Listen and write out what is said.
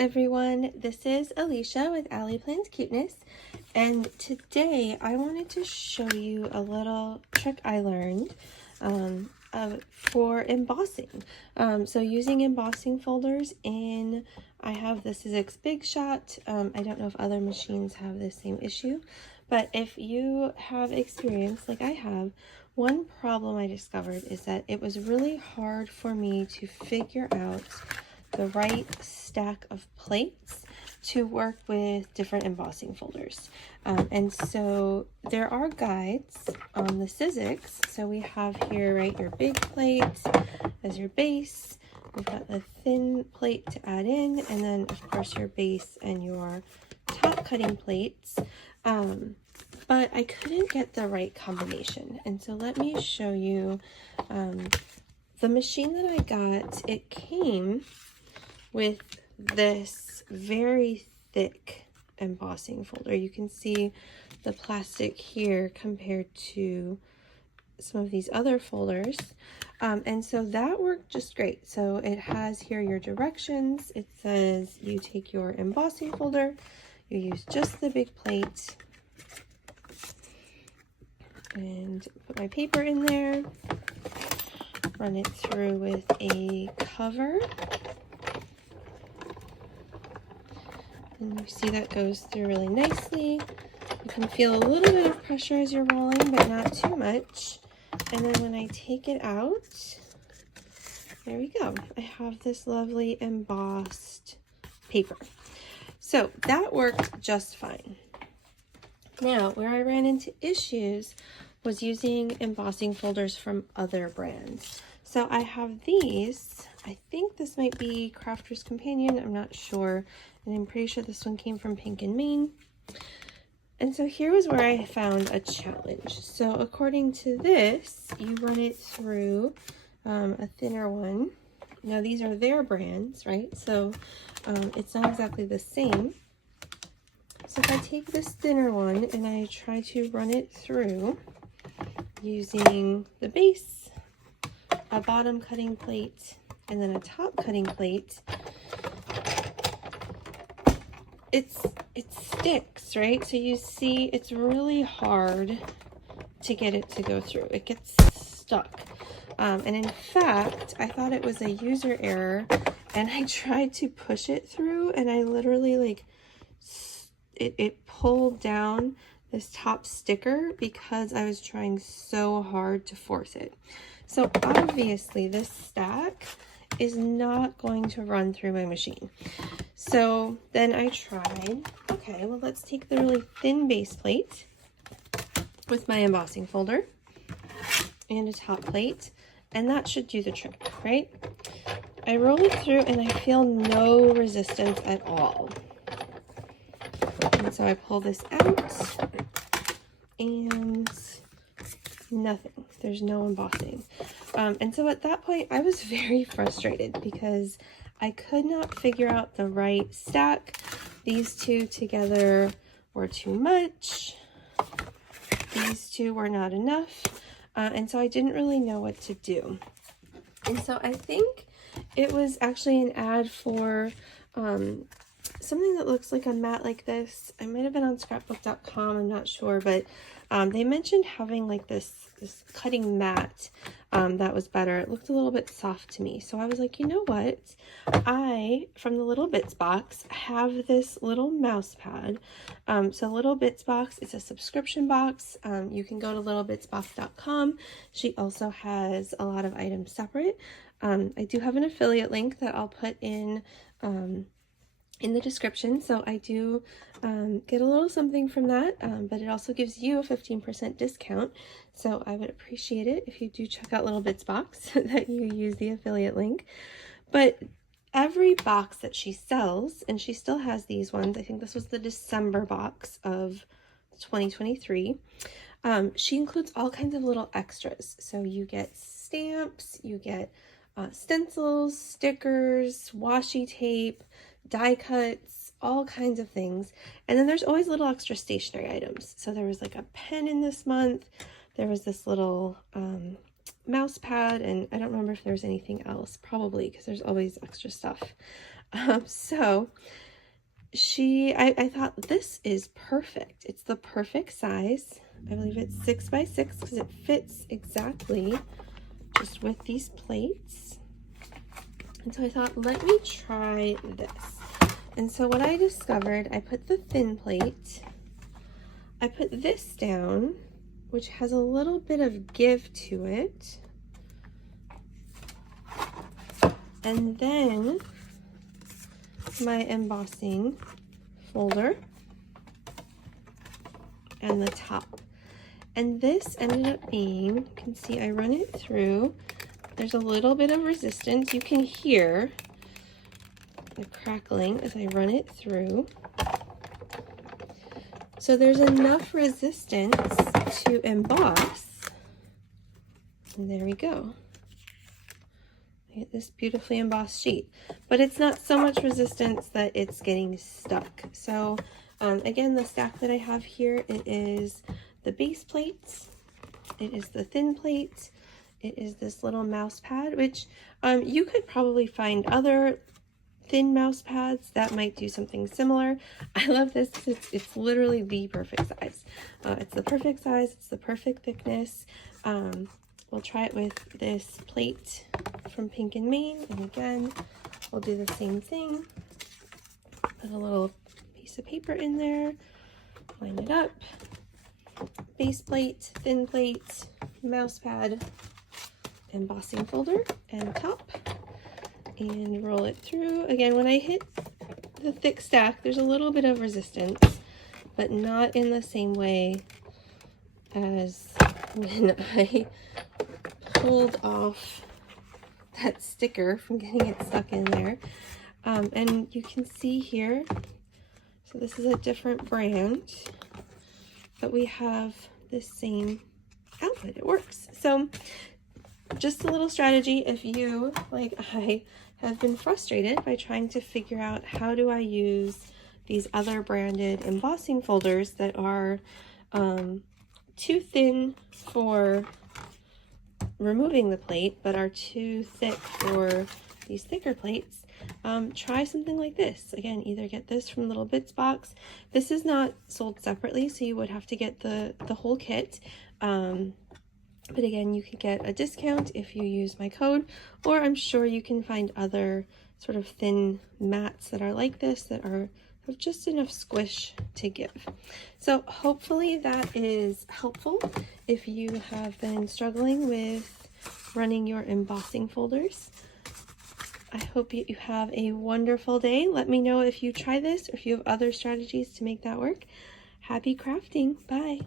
everyone, this is Alicia with Ali.plans.cuteness, and today I wanted to show you a little trick I learned for embossing. So using embossing folders in, I have the Sizzix Big Shot. I don't know if other machines have the same issue, but if you have experience like I have, one problem I discovered is that it was really hard for me to figure out the right stack of plates to work with different embossing folders. And so there are guides on the Sizzix. So we have here, right, your big plate as your base. We've got the thin plate to add in, and then of course your base and your top cutting plates. But I couldn't get the right combination. And so let me show you the machine that I got. It came with this very thick embossing folder. You can see the plastic here compared to some of these other folders. And so that worked just great. So it has here your directions. It says you take your embossing folder, you use just the big plate, and put my paper in there, run it through with a cover. And you see that goes through really nicely. You can feel a little bit of pressure as you're rolling, but not too much. And then when I take it out, there we go. I have this lovely embossed paper. So that worked just fine. Now, where I ran into issues was using embossing folders from other brands. So I have these. I think this might be Crafter's Companion. I'm not sure. And I'm pretty sure this one came from Pink and Main. And so here was where I found a challenge. So according to this, you run it through a thinner one. Now these are their brands, right? So it's not exactly the same. So if I take this thinner one and I try to run it through using the base, a bottom cutting plate, and then a top cutting plate, it sticks, right? So you see it's really hard to get it to go through. It gets stuck. And in fact, I thought it was a user error, and I tried to push it through, and I literally like it pulled down this top sticker because I was trying so hard to force it. So obviously this stack is not going to run through my machine. So then I tried, okay, well, let's take the really thin base plate with my embossing folder and a top plate, and that should do the trick, right? I roll it through and I feel no resistance at all. And so I pull this out and nothing. There's no embossing. And so at that point, I was very frustrated because I could not figure out the right stack. These two together were too much. These two were not enough. And so I didn't really know what to do. And so I think it was actually an ad for something that looks like a mat like this. I might have been on scrapbook.com, I'm not sure, but they mentioned having like this cutting mat that was better. It looked a little bit soft to me. So I was like, you know what? I, from the Little Bits box, have this little mouse pad. So Little Bits box is a subscription box. You can go to littlebitsbox.com. She also has a lot of items separate. I do have an affiliate link that I'll put in the description, so I do get a little something from that, but it also gives you a 15% discount, so I would appreciate it if you do check out Little Bits Box, that you use the affiliate link. But every box that she sells, and she still has these ones, I think this was the December box of 2023, she includes all kinds of little extras. So you get stamps, you get stencils, stickers, washi tape, die cuts, all kinds of things. And then there's always little extra stationery items. So there was like a pen in this month. There was this little mouse pad, and I don't remember if there was anything else, probably, because there's always extra stuff. So I thought this is perfect. It's the perfect size. I believe it's 6 by 6 because it fits exactly just with these plates. And so I thought, let me try this. And so what I discovered, I put the thin plate, I put this down, which has a little bit of give to it. And then my embossing folder and the top. And this ended up being, you can see I run it through. There's a little bit of resistance. You can hear the crackling as I run it through. So there's enough resistance to emboss. And there we go. I get this beautifully embossed sheet. But it's not so much resistance that it's getting stuck. So again, the stack that I have here, it is the base plates, it is the thin plate, it is this little mouse pad, which you could probably find other thin mouse pads that might do something similar. I love this because it's literally the perfect size. It's the perfect size, it's the perfect thickness. We'll try it with this plate from Pink and Maine, and again, we'll do the same thing. Put a little piece of paper in there, line it up, base plate, thin plate, mouse pad, embossing folder, and top, and roll it through. Again, when I hit the thick stack, there's a little bit of resistance, but not in the same way as when I pulled off that sticker from getting it stuck in there. And you can see here, so this is a different brand, but we have this same output. It works. So just a little strategy if you, like I, have been frustrated by trying to figure out how do I use these other branded embossing folders that are too thin for removing the plate but are too thick for these thicker plates. Try something like this. Again, either get this from Little Bits box. This is not sold separately, so you would have to get the whole kit. But again, you could get a discount if you use my code, or I'm sure you can find other sort of thin mats that are like this that have just enough squish to give. So hopefully that is helpful if you have been struggling with running your embossing folders. I hope you have a wonderful day. Let me know if you try this or if you have other strategies to make that work. Happy crafting. Bye.